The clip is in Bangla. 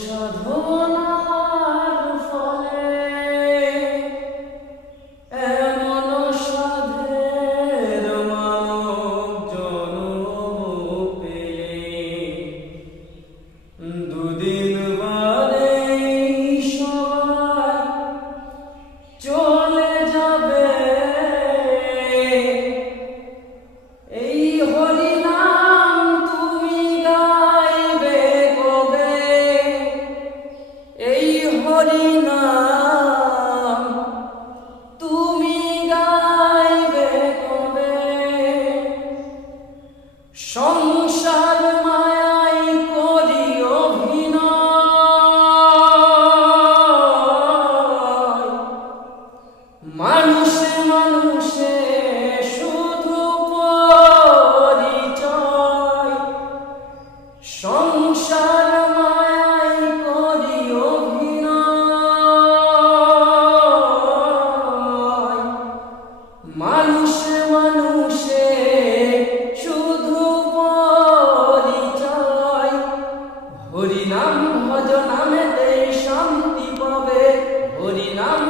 সাধনার ফলে এমন সাধের মানব জন্ম পেলে দুদিন বাদে সবাই চলে যাবে। এই হরিনাম তুমি গাইবে কবে? এই হরিনাম তুমি গাইবে কবে? সংসার মায়ায় করি অভিনয়, মানুষে মানুষে শুধু পরিচয়। সংসার মায়ায় করি অভিনয়, মানুষে মানুষে শুধু পরিচয়। হরিনাম ভজ নামেতে শান্তি পাবে, হরিনাম